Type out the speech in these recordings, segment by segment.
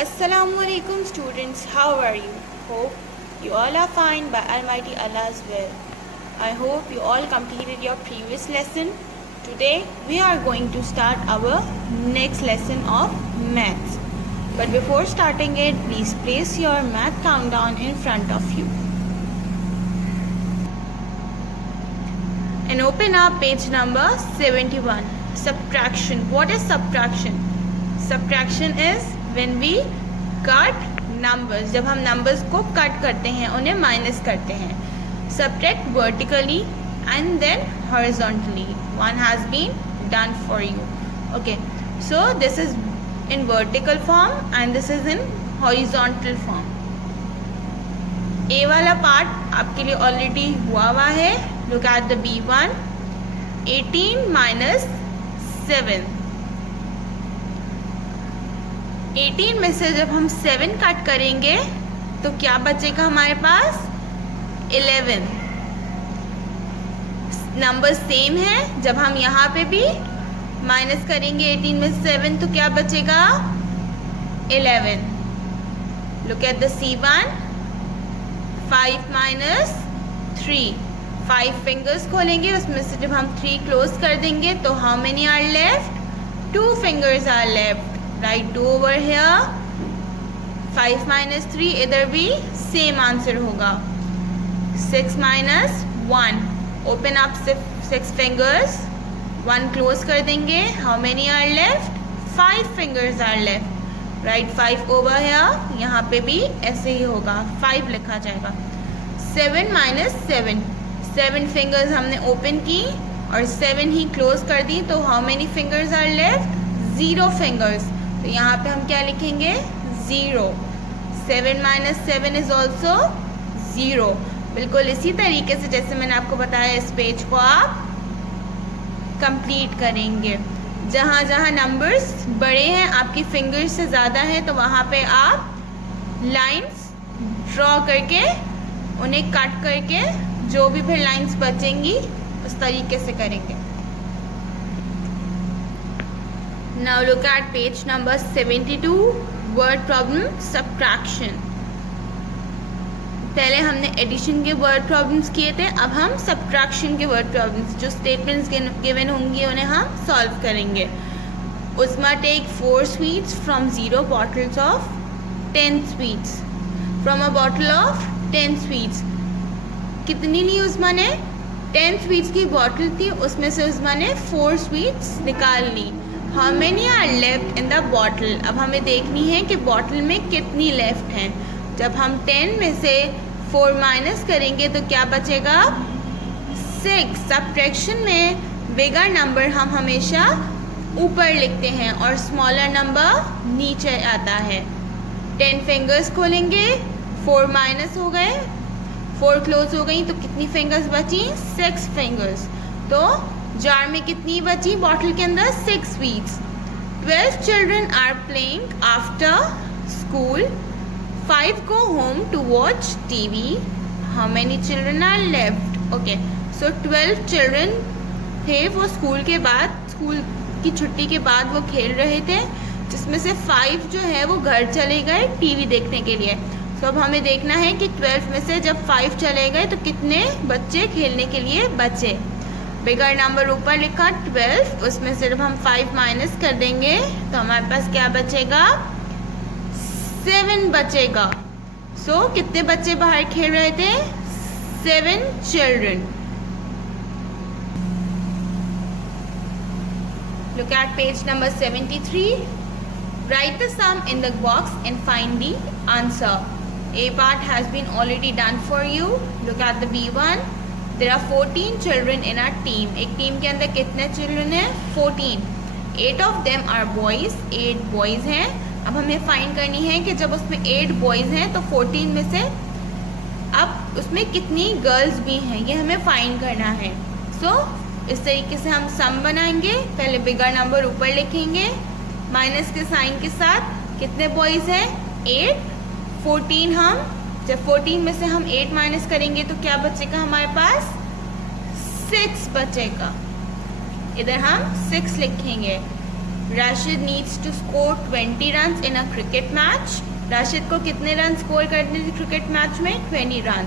Assalamualaikum students, how are you? Hope you all are fine by Almighty Allah's will. I hope you all completed your previous lesson. Today we are going to start our next lesson of maths. But before starting it, please place your math countdown in front of you. And open up page number 71. Subtraction. What is subtraction? Subtraction is when we cut numbers. जब हम numbers को cut करते हैं, उन्हें minus करते हैं. Subtract vertically and then horizontally. One has been done for you. Okay. So this is in vertical form and this is in horizontal form. A वाला part आपके लिए already हुआ है. Look at the B1. 18 minus 7. 18 में से जब हम 7 cut करेंगे तो क्या बचेगा हमारे पास? 11. नंबर सेम है. जब हम यहाँ पे भी माइनस करेंगे 18 में 7 तो क्या बचेगा? 11. Look at the C1. 5 minus 3. 5 fingers खोलेंगे, उसमें से जब हम 3 क्लोज कर देंगे तो how many are left? 2 fingers are left. Write 2 over here. 5 minus 3 इधर भी सेम आंसर होगा. 6 minus 1. Open up 6 fingers. 1 close कर देंगे. How many are left? 5 fingers are left. Write 5 over here. यहाँ पे भी ऐसे ही होगा, 5 लिखा जाएगा. 7 minus 7. 7 फिंगर्स हमने ओपन की और 7 ही क्लोज कर दी तो how many fingers are left? 0 fingers. तो यहाँ पे हम क्या लिखेंगे? 0. 7 minus 7 इज ऑल्सो 0. बिल्कुल इसी तरीके से जैसे मैंने आपको बताया इस पेज को आप कंप्लीट करेंगे. जहाँ जहाँ नंबर्स बड़े हैं, आपकी फिंगर्स से ज़्यादा है, तो वहाँ पे आप लाइंस ड्रॉ करके उन्हें कट करके जो भी फिर लाइंस बचेंगी उस तरीके से करेंगे. Now look at page number 72. Word problem subtraction. पहले हमने एडिशन के वर्ड प्रॉब्लम्स किए थे, अब हम सब्ट्रैक्शन के वर्ड प्रॉब्लम्स, जो स्टेटमेंट्स गिवन होंगी उन्हें हम सॉल्व करेंगे. उस्मा take 4 sweets from 0 bottles of 10 sweets. From a bottle of 10 sweets. कितनी ली उस्मा ने? 10 स्वीट्स की बॉटल थी, उसमें से उस्मा ने 4 स्वीट्स निकाल ली. How many are left in the bottle. अब हमें देखनी है कि बॉटल में कितनी लेफ्ट हैं. जब हम 10 में से 4 माइनस करेंगे तो क्या बचेगा? 6. सब्ट्रैक्शन में बिगर नंबर हम हमेशा ऊपर लिखते हैं और स्मॉलर नंबर नीचे आता है. 10 फिंगर्स खोलेंगे, 4 माइनस हो गए, 4 क्लोज हो गई तो कितनी फिंगर्स बची? 6 फिंगर्स. तो जार में कितनी बची? बॉटल के अंदर 6 sweets. 12 children are playing after school. 5 go home to watch TV. How many children are left? Okay, so 12 children थे, वो स्कूल के बाद, स्कूल की छुट्टी के बाद वो खेल रहे थे, जिसमें से 5 जो है वो घर चले गए टीवी देखने के लिए. तो अब हमें देखना है कि 12 में से जब 5 चले गए तो कितने बच्चे खेलने के लिए बचे. बिगर नंबर ऊपर लिखा 12, उसमें से जब हम 5 माइनस कर देंगे तो हमारे पास क्या बचेगा? 7 बचेगा. सो कितने बच्चे बाहर खेल रहे थे? 7 children. Look at page number 73. Write the sum in the box and find the answer. A part has been already done for you. Look at the B1. There are 14 children in our team. एक team के अंदर कितने children हैं? 14. 8 of them are boys. 8 boys हैं. अब हमें find करनी है कि जब उसमें 8 बॉयज़ हैं तो 14 में से अब उसमें कितनी गर्ल्स भी हैं, ये हमें फाइंड करना है. सो इस तरीके से हम सम बनाएंगे. पहले बिगर नंबर ऊपर लिखेंगे माइनस के साइन के साथ. कितने बॉयज़ हैं? 8. 14 हम जब 14 में से हम 8 माइनस करेंगे तो क्या बचेगा हमारे पास? 6 बचेगा. इधर हम 6 लिखेंगे. Rashid needs to score 20 run in a cricket match. Rashid को कितने रन स्कोर करने थे क्रिकेट मैच में? 20 रन।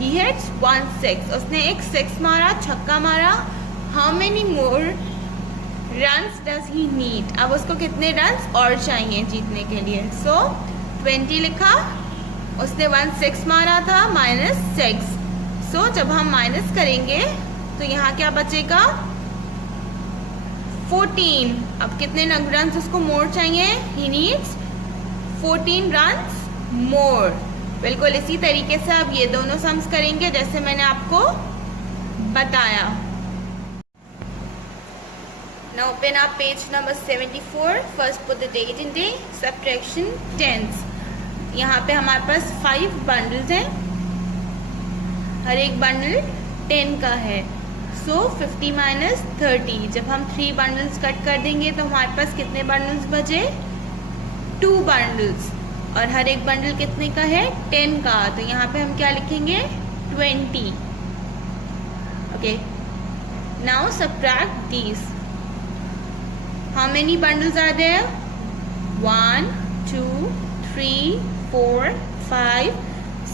ही हिट्स 1 6, उसने एक 6 मारा, छक्का मारा। How many more runs does he need? अब उसको कितने रन और चाहिए जीतने के लिए? सो 20 लिखा, उसने 1 6 मारा था, -6। सो जब हम माइनस करेंगे तो यहाँ क्या बचेगा? 14। अब कितने रन उसको मोर चाहिए? ही नीड्स 14 रन्स मोर। बिल्कुल इसी तरीके से आप ये दोनों सम्स करेंगे जैसे मैंने आपको बताया। Now open up page number 74. First put the date in day, subtraction tens. यहाँ पे हमारे पास 5 बंडल्स हैं, हर एक बंडल 10 का है। सो 50 माइनस 30। जब हम 3 बंडल्स कट कर देंगे तो हमारे पास कितने बंडल्स बचे? 2 बंडल्स। और हर एक बंडल कितने का है? 10 का। तो यहाँ पे हम क्या लिखेंगे? 20। Okay, now subtract these. How many bundles are there? 1 2 3 4 5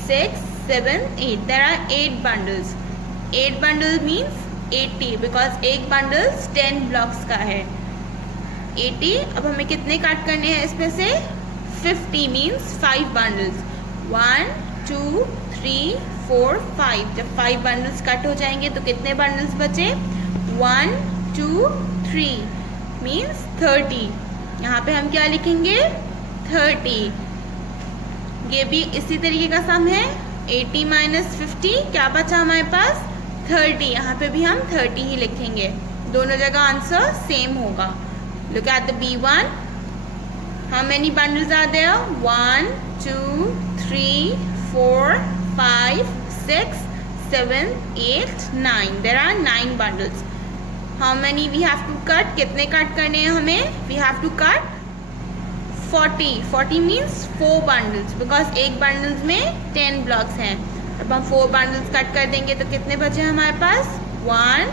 6 7 8. There are 8 bundles. 8 bundles means 80 because एक bundles 10 blocks का है। 80। अब हमें कितने काट करने हैं इसमें से? 50 means 5 bundles. 1 2 3 4 5। जब 5 bundles कट हो जाएंगे तो कितने bundles बचे? 1 2 3 मीन्स 30। यहाँ पे हम क्या लिखेंगे? 30। ये भी इसी तरीके का सम है। 80 माइनस 50 क्या बचा हमारे पास? 30। यहाँ पे भी हम 30 ही लिखेंगे, दोनों जगह आंसर सेम होगा। Look at the B1। How many bundles are there? 1 2 3 4 5 6 7 8 9। There are 9 bundles. How many we have to cut? कितने कट करने हैं हमें? We have to cut 40. 40 means 4 bundles because एक bundles में 10 blocks हैं। अब हम 4 bundles कट कर देंगे तो कितने बचे हमारे पास? 1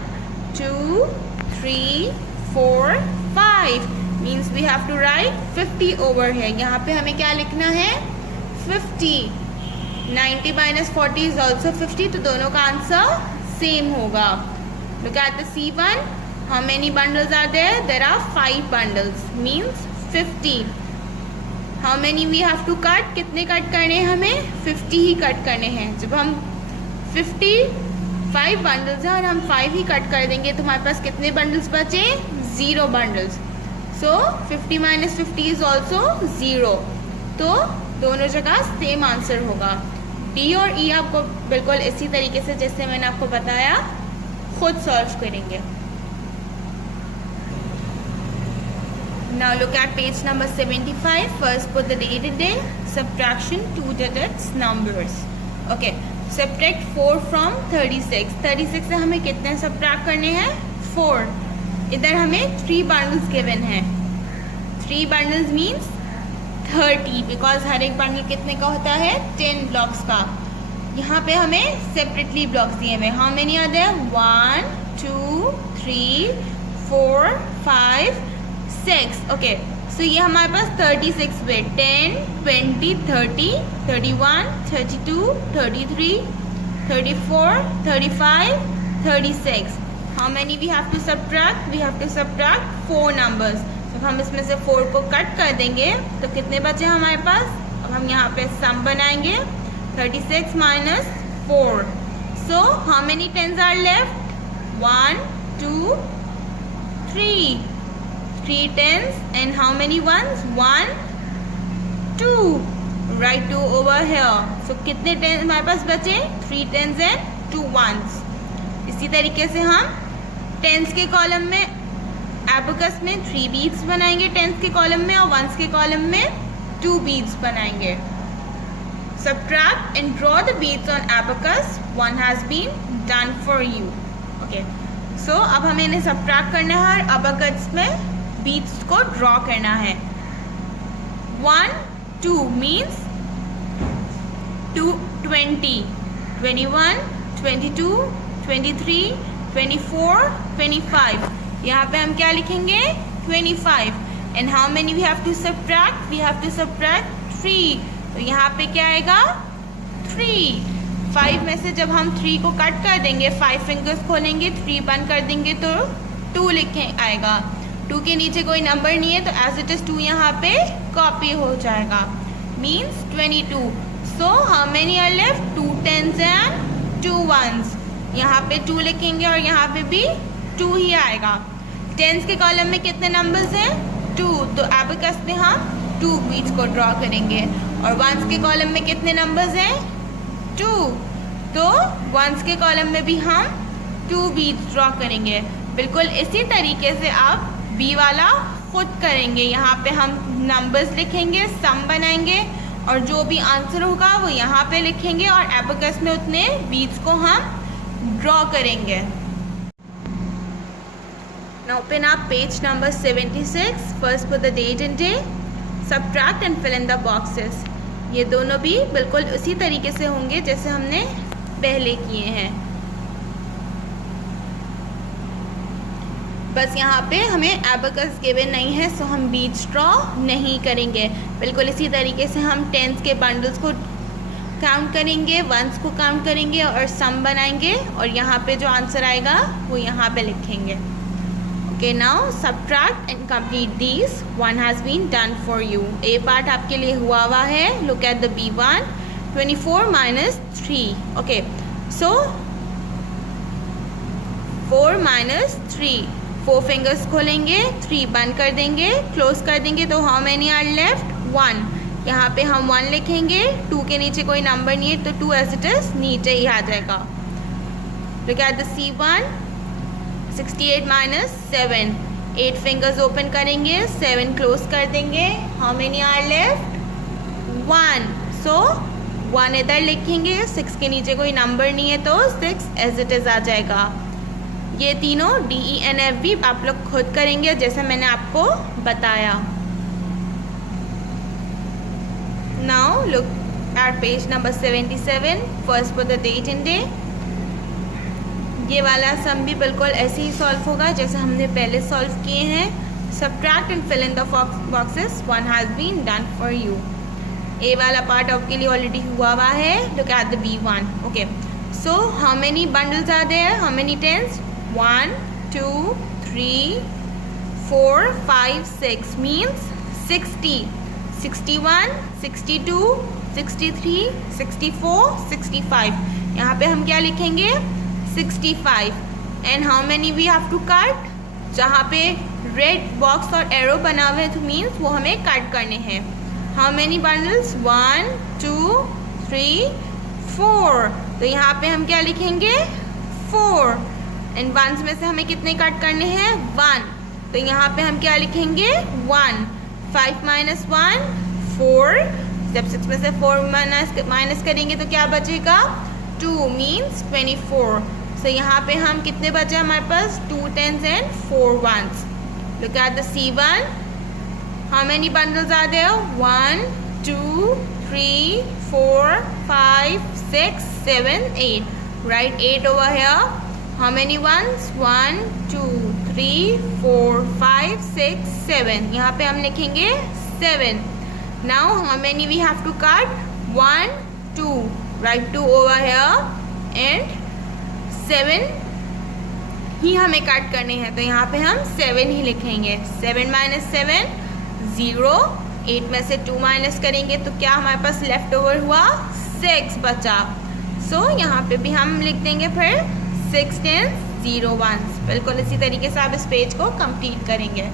2 3 4 5 means we have to write 50 over here. यहाँ पे हमें क्या लिखना है? 50. 90 minus 40 is also 50. तो दोनों का आंसर सेम होगा। Look at the C1. How many bundles are there? There are 5 bundles. Means 50. How many we have to cut? कितने कट करने हैं हमें? 50 ही कट करने हैं। जब हम 5 bundles हैं और हम 5 ही कट कर देंगे तो हमारे पास कितने bundles बचे? 0 bundles. So 50 minus 50 is also 0. तो दोनों जगह सेम आंसर होगा। D और E आपको बिल्कुल इसी तरीके से जैसे मैंने आपको बताया खुद सॉल्व करेंगे। Now look at page number 75. First put the date in day, subtraction 2 digits numbers. Okay, subtract 4 from 36. 36 से हमें कितने subtract करने हैं? 4। इधर हमें 3 bundles given हैं। 3 bundles means 30 because हर एक bundle कितने का होता है? 10 blocks का। यहाँ पे हमें सेपरेटली ब्लॉक्स दिए हुए। How many are there? 1 2 3 4 5 6। Okay, so ये हमारे पास 36 हुए। 10 20 30 31 32 33 34 35 36। How many we have to subtract? We have to subtract 4 numbers. जब हम इसमें से 4 को कट कर देंगे तो कितने बचे हमारे पास? अब हम यहाँ पे सम बनाएंगे। 36 minus 4. So how many tens are left? 1 2 3. 3 tens and how many ones? 1 2. Write 2 over here. So कितने tens हमारे पास बचे? 3 tens and 2 ones. इसी तरीके से हम tens के कॉलम में abacus में 3 beads बनाएंगे tens के कॉलम में, और ones के कॉलम में 2 beads बनाएंगे। Subtract and draw the beads on abacus. One has been done for you. Okay. So अब हमें इन्हें subtract करना है और abacus में beads को draw करना है। 1 2 means 20 21 22 23 24 25। यहाँ पे हम क्या लिखेंगे? 25। And how many we have to subtract, we have to subtract 3, तो यहाँ पे क्या आएगा 3। 5 में से जब हम 3 को कट कर देंगे, 5 फिंगर्स खोलेंगे, 3 बंद कर देंगे तो 2 लिखें आएगा। 2 के नीचे कोई नंबर नहीं है तो एज इट इज 2 यहाँ पे कॉपी हो जाएगा, means 22। So how many are left, 2 10s and 2 1s। यहाँ पे 2 लिखेंगे और यहाँ पे भी 2 ही आएगा। 10s के कॉलम में कितने नंबर्स हैं, 2, तो एबेकस में हम 2 बीट्स को ड्रॉ करेंगे। और 1s के कॉलम में कितने नंबर्स हैं, 2, तो 1s के कॉलम में भी हम 2 बीट्स ड्रॉ करेंगे। बिल्कुल इसी तरीके से आप बी वाला खुद करेंगे। यहाँ पे हम नंबर्स लिखेंगे, सम बनाएंगे और जो भी आंसर होगा वो यहाँ पे लिखेंगे और एबेकस में उतने बीट्स को हम ड्रॉ करेंगे। Now open up page number 76. First put the date and day, subtract and fill in the boxes. ये दोनों भी बिल्कुल उसी तरीके से होंगे जैसे हमने पहले किए हैं, बस यहाँ पे हमें एबेकस गिवन नहीं है सो हम बीट्स ड्रॉ नहीं करेंगे। बिल्कुल इसी तरीके से हम 10s के बंडल्स को काउंट करेंगे, 1s को काउंट करेंगे और सम बनाएंगे और यहाँ पे जो आंसर आएगा वो यहाँ पे लिखेंगे। Okay, now subtract and complete these. One has been done for you. A part आपके लिए हुआ है. Look at the B1. 24 minus 3. Okay, so 4 minus 3. 4 fingers खोलेंगे, 3 बंद कर देंगे, close कर देंगे तो how many are left? 1. यहाँ पे हम 1 लिखेंगे, 2 के नीचे कोई नंबर नहीं है तो 2 as it is नीचे ही आ जाएगा। Look at the C1. 68 minus 7. 8 fingers open करेंगे, 7 close कर देंगे। How many are left? 1. So 1 इधर लिखेंगे, 6 के नीचे कोई नंबर नहीं है तो 6 as it is आ जाएगा। ये तीनों DENF भी आप लोग खुद करेंगे जैसा मैंने आपको बताया। Now look at page number 77. First put the date and day. ये वाला सम भी बिल्कुल ऐसे ही सॉल्व होगा जैसे हमने पहले सॉल्व किए हैं। Subtract and fill in the boxes, one has been done for you. A वाला पार्ट आपके लिए ऑलरेडी हुआ है। Look at the B1। Okay, so how many bundles are there, how many 10s? 1 2 3 4 5 6 means 60, 61 62 63 64 65। यहाँ पे हम क्या लिखेंगे, 65। And how many we have to cut, जहाँ पे रेड बॉक्स और एरो बना हुआ है तो मीन्स वो हमें कट करने हैं। हाउ मेनी बंडल्स, 1 2 3 4, तो यहाँ पे हम क्या लिखेंगे 4। एंड 1s में से हमें कितने कट करने हैं, 1, तो यहाँ पे हम क्या लिखेंगे 1। 5 minus 1 4, जब 6 में से 4 माइनस करेंगे तो क्या बचेगा, 2 मीन्स 24। सो यहाँ पे हम कितने बचे हमारे पास, 2 10s and 4 1s। Look at the C1। How many bundles are there, 1 2 3 4 5 6 7 8। Right 8 over here. How many 1s, 1 2 3 4 5 6 7। यहाँ पे हम लिखेंगे 7। Now how many we have to cut, 1 2, right 2 over here and 7 ही हमें कट करने हैं तो यहाँ पे हम 7 ही लिखेंगे। 7 minus 7 0। 8 में से 2 माइनस करेंगे तो क्या हमारे पास लेफ्ट ओवर हुआ, 6 बचा। सो यहाँ पे भी हम लिख देंगे फिर 6 10s 0 1s। बिल्कुल इसी तरीके से आप इस पेज को कंप्लीट करेंगे।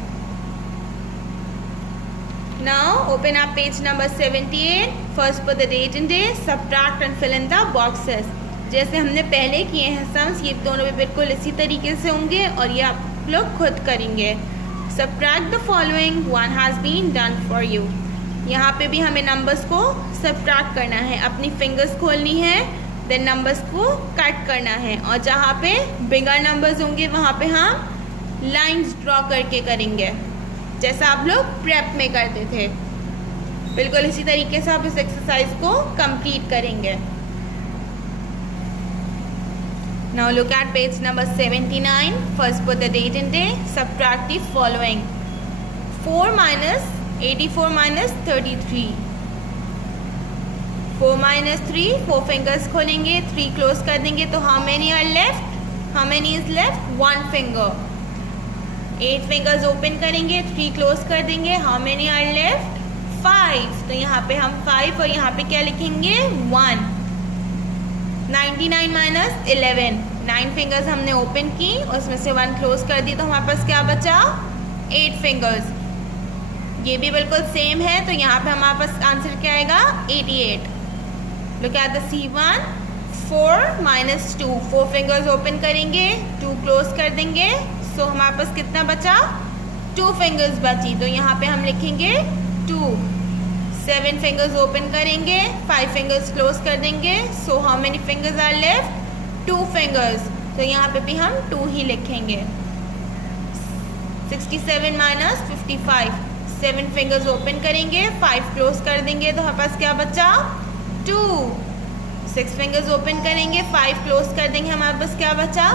Now open up page number 78. First put the date and day, subtract and fill in the boxes. जैसे हमने पहले किए हैं सम्स, ये दोनों भी बिल्कुल इसी तरीके से होंगे और ये आप लोग खुद करेंगे। Subtract the following, one has been done for you. यहाँ पे भी हमें नंबर्स को subtract करना है, अपनी फिंगर्स खोलनी है, देन नंबर्स को कट करना है और जहाँ पे बिगर नंबर्स होंगे वहाँ पे हम लाइंस ड्रॉ करके करेंगे जैसा आप लोग प्रेप में करते थे। बिल्कुल इसी तरीके से आप इस एक्सरसाइज को कंप्लीट करेंगे। Now look at page number 79. First put the date and day, subtract the following. 4 minus 84 minus 33, 4 minus 3, 4 fingers खोलेंगे, 3 क्लोज कर देंगे, तो how many are left? How many is left? 1 finger. 8 fingers open करेंगे, 3 close कर देंगे, how many are left? 5. तो यहाँ पे हम 5 और यहाँ पे क्या लिखेंगे? 1. 99 minus 11, 9 फिंगर्स हमने ओपन की, उसमें से 1 क्लोज कर दी, तो हमारे पास क्या बचा? 8 फिंगर्स. ये भी बिल्कुल सेम है, तो यहाँ पे हमारे पास आंसर क्या आएगा? 88. Look at the C1. 4 minus 2, 4 fingers open करेंगे, 2 क्लोज कर देंगे, सो हमारे पास कितना बचा? 2 फिंगर्स बची, तो यहाँ पे हम लिखेंगे 2. 7 फिंगर्स ओपन करेंगे, 5 फिंगर्स क्लोज कर देंगे, so how many fingers are left? 2 fingers, तो यहाँ पे भी हम 2 ही लिखेंगे. 67 minus 55, 7 फिंगर्स ओपन करेंगे, 5 क्लोज कर देंगे, तो हमारे पास क्या बचा? 2. 6 फिंगर्स ओपन करेंगे, 5 क्लोज कर देंगे, हमारे पास क्या बचा?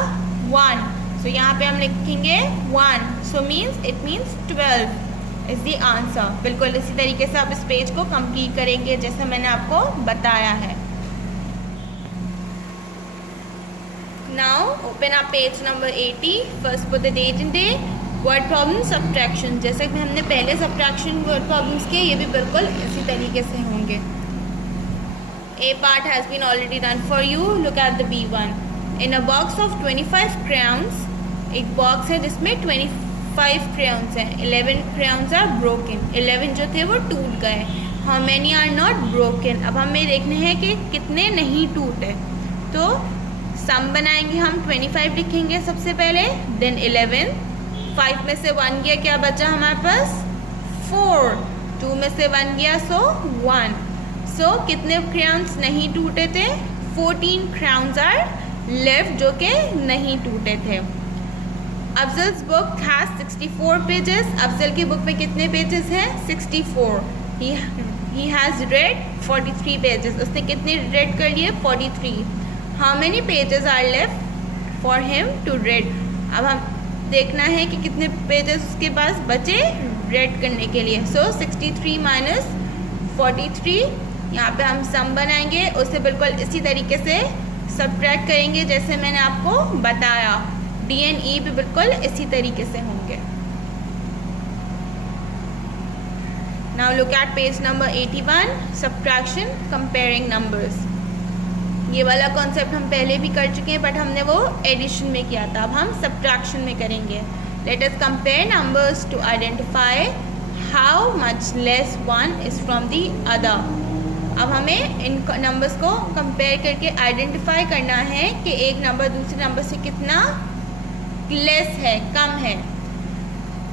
1. सो यहाँ पे हम लिखेंगे 1, so means it means 12 is the answer. बिल्कुल इसी तरीके से आप इस पेज को कंप्लीट करेंगे जैसे मैंने आपको बताया है. Now open up page number 80. First put the date and day. Word problem subtraction. जैसे कि हमने पहले सब्ट्रैक्शन वर्ड प्रॉब्लम्स किए, ये भी बिल्कुल इसी तरीके से होंगे. A part has been already done for you. Look at the B1. In a box of 25 crayons, एक बॉक्स है जिसमें 25 crayons हैं. 11 crayons are broken. 11 जो थे वो टूट गए. How many are not broken? अब हमें देखने हैं कि कितने नहीं टूटे. तो सम बनाएंगे हम. 25 लिखेंगे सबसे पहले, देन 11. 5 में से 1 गया, क्या बचा हमारे पास? 4. 2 में से 1 गया, सो 1. सो कितने crayons नहीं टूटे थे? 14 crayons are left जो कि नहीं टूटे थे. Afzal's book has 64 pages. Afzal की बुक में कितने पेजेस हैं? 64. He has read 43 pages. उसने कितने रेड कर लिए? 43. How many pages are left for him to read? अब हम देखना है कि कितने पेजेस उसके पास बचे रेड करने के लिए. सो 63 minus 43. यहाँ पे हम सम बनाएंगे, उससे बिल्कुल इसी तरीके से सब्ट्रैक्ट करेंगे जैसे मैंने आपको बताया. D and E भी बिल्कुल इसी तरीके से होंगे. Now look at page number 81. Subtraction comparing numbers. ये वाला कॉन्सेप्ट हम पहले भी कर चुके हैं, बट हमने वो एडिशन में किया था. अब हम सब्ट्रैक्शन में करेंगे. Let us compare numbers to identify how much less one is from the other. अब हमें इन नंबर्स को कंपेयर करके आइडेंटिफाई करना है कि एक नंबर दूसरे नंबर से कितना लेस है, कम है.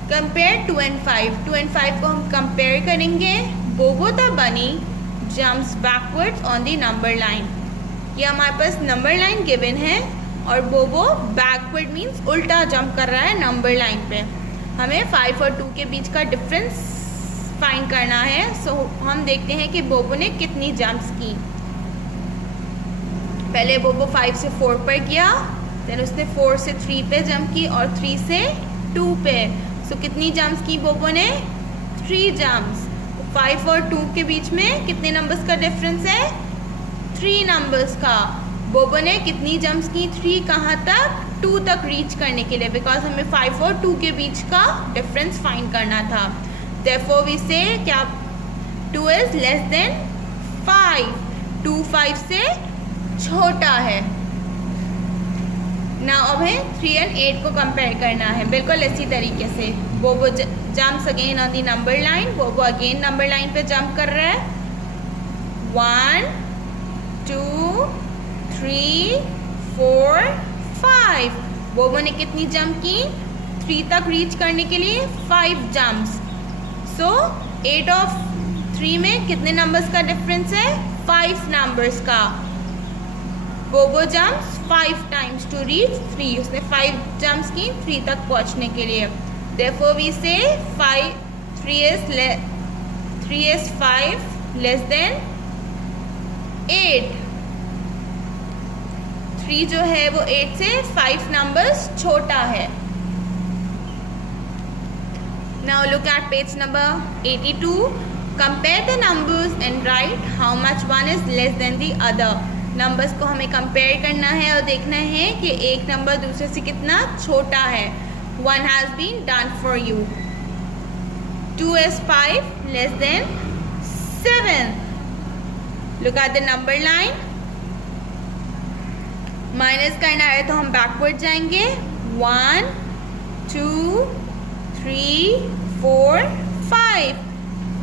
Compare 2 and 5. 2 and 5 को हम कंपेयर करेंगे. Bobo the bunny jumps backwards on the number line. ये हमारे पास नंबर लाइन गिवन है और बोबो बैकवर्ड मीन्स उल्टा जंप कर रहा है नंबर लाइन पे. हमें 5 और 2 के बीच का डिफरेंस फाइंड करना है. सो हम देखते हैं कि बोबो ने कितनी जंप्स की. पहले बोबो 5 से 4 पर गया, देन उसने 4 से 3 पे जंप की और 3 से 2 पे. सो कितनी जंप्स की बोबो ने? 3 जंप्स. 5 और 2 के बीच में कितने नंबर्स का डिफरेंस है? 3 नंबर्स का. बोबो ने कितनी जंप्स की? 3 कहाँ तक? 2 तक रीच करने के लिए, बिकॉज हमें 5 और 2 के बीच का डिफरेंस फाइंड करना था. Therefore we say क्या 2 is less than 5. 2 5 से छोटा है. Now अब है 3 and 8 को कंपेयर करना है बिल्कुल इसी तरीके से. Bobo jumps again on the number line. Bobo again number line पे जंप कर रहा है. 1 2 3 4 5. बोबो ने कितनी जंप की? 3 तक रीच करने के लिए 5 जंप्स. सो 8 of 3 में कितने नंबर्स का डिफरेंस है? 5 नंबर्स का. बोबो जम्प्स 5 times टू रीच 3. उसने 5 जम्प्स की 3 तक पहुंचने के लिए. Therefore we say 3 is 5 less than 8. 3 जो है वो 8 से 5 नंबर्स छोटा है. Now look at page number 82. Compare the numbers and write how much one is less than the other. Numbers को हमें कंपेयर करना है और देखना है कि एक नंबर दूसरे से कितना छोटा है. 1 has been done for you. 2 is 5 less than 7. Look at the number line. Minus करना है तो हम बैकवर्ड जाएंगे. 1 2 3 4 5.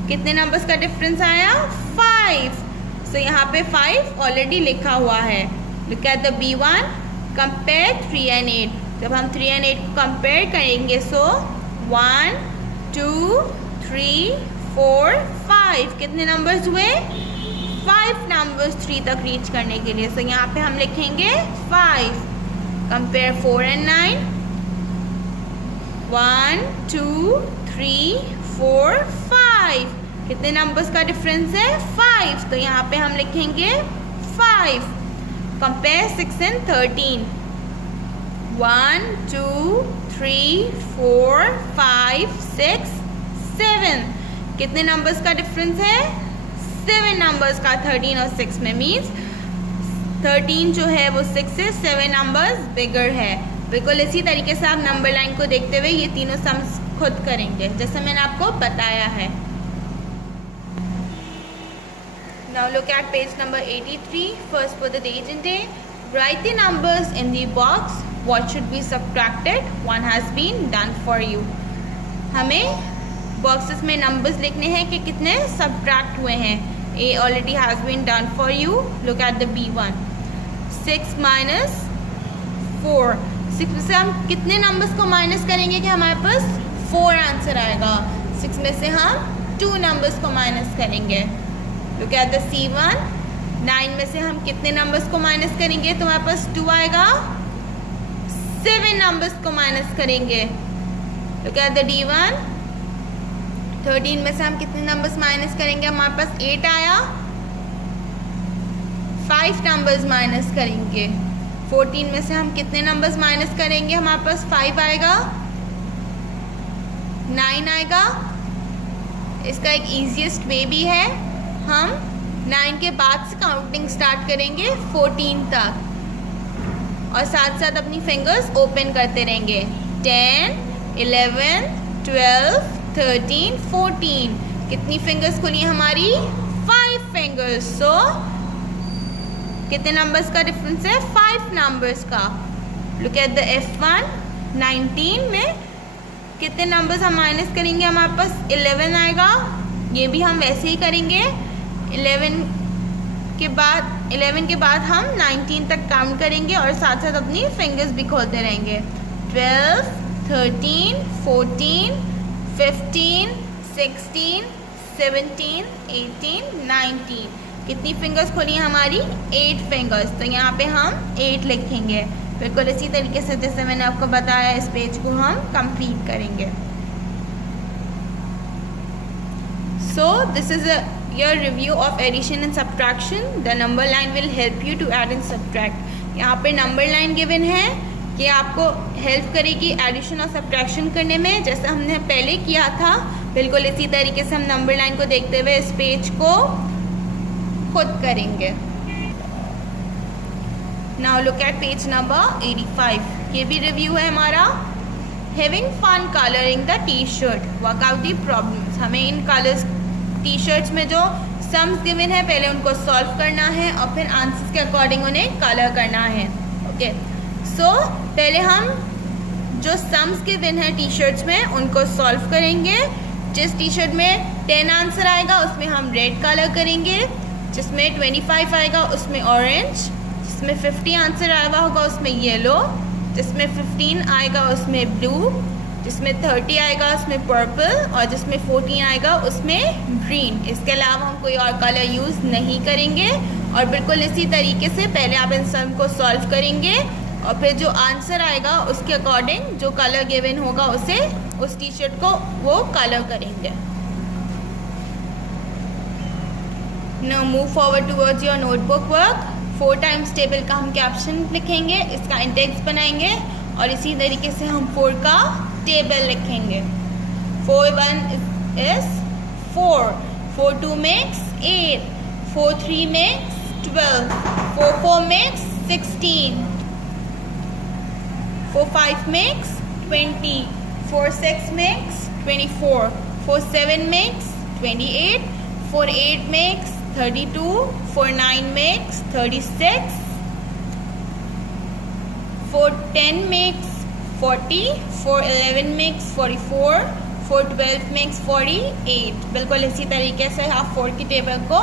कितने नंबर्स का डिफरेंस आया? 5. सो यहाँ पे 5 ऑलरेडी लिखा हुआ है. Look at the B1. Compare 3 and 8. जब हम 3 and 8 को कंपेयर करेंगे सो 1 2 3 4 5. कितने नंबर्स हुए? 5 नंबर्स 3 तक रीच करने के लिए. सो यहाँ पे हम लिखेंगे 5. Compare 4 and 9. 1 2 3 4 5. कितने नंबर्स का डिफरेंस है? 5. तो यहाँ पे हम लिखेंगे 5. Compare 6 and 13. 1 2 3 4 5 6 7. कितने नंबर्स का डिफरेंस है? 7 नंबर्स का 13 और 6 में. मीन्स 13 जो है वो 6 से 7 नंबर्स बिगर है. बिल्कुल इसी तरीके से आप नंबर लाइन को देखते हुए ये तीनों सम्स खुद करेंगे जैसे मैंने आपको बताया है. Now look at page number 83. First for the date and day. Write the numbers in the box. What should be subtracted? 1 has been done for you. हमें बॉक्सेस में नंबर्स लिखने हैं कि कितने सब्ट्रैक्ट हुए हैं. A already has been done for you. Look at the B1. 6 minus 4. 6 में से हम कितने नंबर्स को माइनस करेंगे कि हमारे पास 4 आंसर आएगा. 6 में से हम 2 नंबर्स को माइनस करेंगे. Look at the C1. 9 में से हम कितने नंबर्स को माइनस करेंगे तो हमारे पास 2 आएगा. 7 नंबर्स को माइनस करेंगे. Look at the D1. 13 में से हम कितने नंबर्स माइनस करेंगे? हमारे पास 8 आया. 5 नंबर्स माइनस करेंगे. 14 में से हम कितने नंबर्स माइनस करेंगे? हमारे पास 5 आएगा. 9 आएगा. इसका एक ईजीएस्ट वे भी है. हम 9 के बाद से काउंटिंग स्टार्ट करेंगे 14 तक और साथ साथ अपनी फिंगर्स ओपन करते रहेंगे. 10 11 12 13 14. कितनी फिंगर्स खुली हमारी? 5 फिंगर्स. सो कितने नंबर्स का डिफरेंस है? 5 नंबर्स का. Look at the F1. 19 में कितने नंबर्स हम माइनस करेंगे? हमारे पास 11 आएगा. ये भी हम वैसे ही करेंगे. 11 के बाद हम 19 तक काउंट करेंगे और साथ साथ अपनी फिंगर्स भी खोलते रहेंगे. 12 13 14 15 16 17 18 19. कितनी फिंगर्स खोली हमारी? 8 फिंगर्स. तो यहाँ पे हम 8 लिखेंगे. बिल्कुल इसी तरीके से जैसे मैंने आपको बताया इस पेज को हम कंप्लीट करेंगे. So this is your review of addition and subtraction. The number line will help you to add and subtract. यहाँ पे number line given है कि आपको हेल्प करेगी एडिशन और सब्ट्रैक्शन करने में जैसे हमने पहले किया था. बिल्कुल इसी तरीके से हम नंबर लाइन को देखते हुए इस पेज को खुद करेंगे. Now look at page number 85. ये भी रिव्यू है हमारा. Having fun coloring the T-shirt. Work out the problems. हमें इन कलर्स टी शर्ट्स में जो सम्स गिवन है पहले उनको सॉल्व करना है और फिर आंसर्स के अकॉर्डिंग उन्हें कलर करना है. ओके. सो पहले हम जो सम्स गिवन है टी शर्ट्स में उनको सॉल्व करेंगे. जिस टी शर्ट में 10 आंसर आएगा उसमें हम रेड कलर करेंगे. जिसमें 25 आएगा उसमें ऑरेंज. जिसमें 50 आंसर आएगा होगा उसमें येलो. जिसमें 15 आएगा उसमें ब्लू. जिसमें 30 आएगा उसमें पर्पल और जिसमें 14 आएगा उसमें ग्रीन. इसके अलावा हम कोई और कलर यूज़ नहीं करेंगे. और बिल्कुल इसी तरीके से पहले आप इन सब को सॉल्व करेंगे और फिर जो आंसर आएगा उसके अकॉर्डिंग जो कलर गिवन होगा उसे उस टी शर्ट को वो कलर करेंगे. Now move forward towards your notebook work. 4 times table का हम कैप्शन लिखेंगे. इसका इंडेक्स बनाएंगे और इसी तरीके से हम 4 का टेबल लिखेंगे. 4 1 is 4, 4 2 makes 8, 4 3 makes 12, 4 4 makes 16, 4 5 makes 20, 4 6 makes 24, 4 7 makes 28, 4 8 makes 32, 4 9 makes 36, 4 10 makes 40, 4 11 makes 44, 4 12 makes 48। बिल्कुल इसी तरीके से आप 4 की टेबल को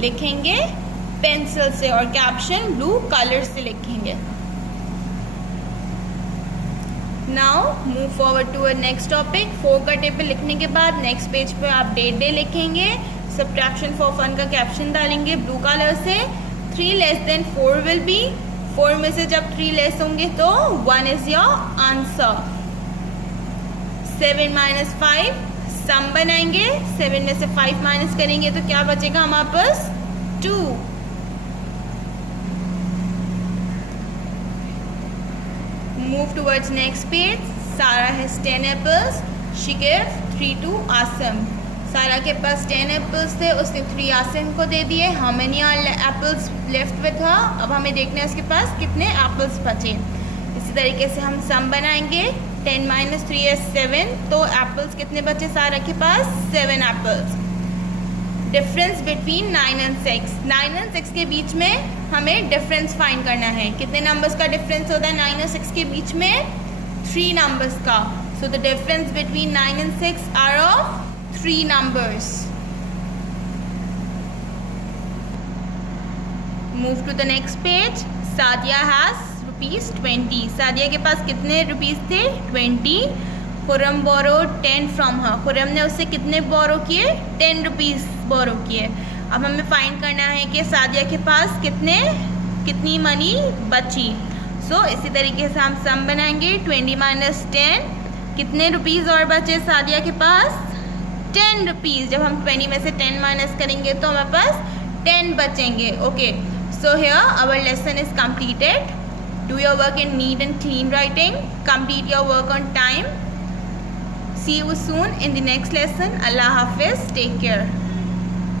लिखेंगे पेंसिल से और कैप्शन ब्लू कलर से लिखेंगे। Now move forward to next topic. 4 का टेबल लिखने के बाद नेक्स्ट पेज पर आप डेट लिखेंगे, सब्ट्रैक्शन फॉर फन का कैप्शन डालेंगे ब्लू कलर से। 3 लेस देन 4 विल बी, 4 में से जब 3 लेस होंगे तो 1 इज योर आंसर। 7 माइनस 5 सम बनाएंगे, 7 में से 5 माइनस करेंगे तो क्या बचेगा हमारे पास 2। Move towards next page. Sarah has 10 apples. She gave 3 to Asim. सारा के पास 10 एप्पल्स थे, उसने 3 आसिम को दे दिए। How many apples left with her? अब हमें देखना है उसके पास कितने एप्पल्स बचे। इसी तरीके से हम सम बनाएंगे। 10 माइनस 3 is 7, तो एप्पल्स कितने बचे सारा के पास? 7 apples. Difference between 9 and 6, 9 and 6 के बीच में हमें डिफरेंस फाइंड करना है। कितने नंबर्स का डिफरेंस होता है 9 और 6 के बीच में? 3 नंबर्स का। So the difference between 9 and 6 are of 3 numbers. Move to the next page. Sadia has ₹20. Sadia के पास कितने रुपीस थे? 20. Khurram borrowed 10 from her. Khurram ने उससे कितने बोरो किए? 10 रुपीस बोरो किए। अब हमें फाइंड करना है कि सादिया के पास कितनी मनी बची। सो इसी तरीके से हम सम बनाएंगे। 20 माइनस 10, कितने रुपीस और बचे सादिया के पास? 10 रुपीज़। जब हम 20 में से 10 माइनस करेंगे तो हमारे पास 10 बचेंगे। Okay, so here our lesson is completed. Do your work in neat and clean writing, complete your work on time. See you soon in the next lesson. Allah हाफिज़, टेक केयर।